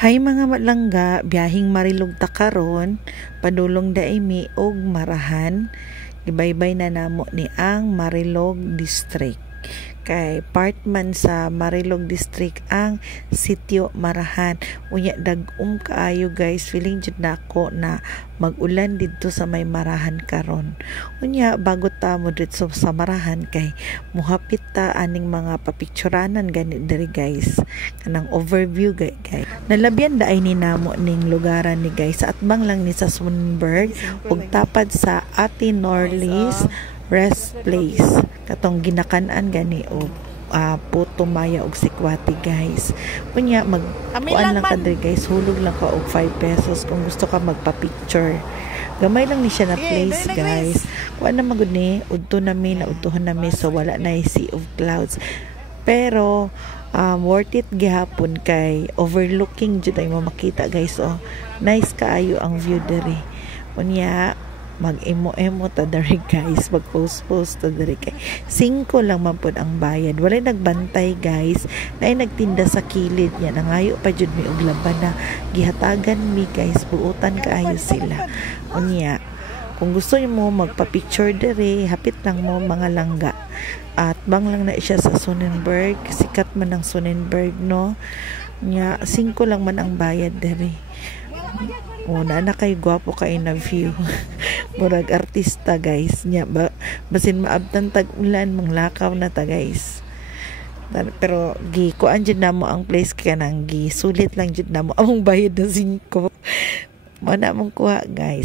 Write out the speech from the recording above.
Hay mga malangga, biyahing Marilog ta karon, padulong daimi og Marahan. Gibaybay na namo ni ang Marilog District. Kay part man sa Marilog District ang sitio Marahan. Unya dag-um kaayo guys, feeling jud nako na mag-ulan didto sa may Marahan karon. Unya bago ta mo dito sa Marahan kay muhapit ta aning mga papicturanan gani diri guys. Kanang overview guys. Nalabyan daay ni namo ning lugaran ni guys. Sa atbang lang ni sa Swanenberg ug tapad sa Ate Norlis Rest Place. Katong ginakanan gani og Puto Maya og Sikwati guys. Kunya kuan lang ka diri guys, hulog lang ka og 5 pesos kung gusto ka magpa-picture. Gamay lang ni siya na place guys. Kuan na magud ni udto nami na udtohon nami so wala na sea of clouds. Pero worth it gihapon kay overlooking jud ay mo makita guys. Oh, nice kaayo ang view diri. Unya mag-emo-emo ta dari guys, mag-post-post ta dari kay 5 lang man pod ang bayad. Walay nagbantay guys, nay nagtinda sa kilid niya, nangayo pa jud mi og laban na gihatagan mi guys, buutan kaayo sila. Unya kung gusto niyo mo magpa-picture diri, hapit lang mo mga langga. At bang lang na siya sa Swanenberg, sikat man ang Swanenberg no. Nya 5 lang man ang bayad diri. Na kay gwapo kay na view. Murag artista guys nya basin maabtan tag-ulan manglakaw na ta guys. Pero kuan jud namo ang place kay nang sulit lang jud namo among bayad na 5 mo na mong kuha guys.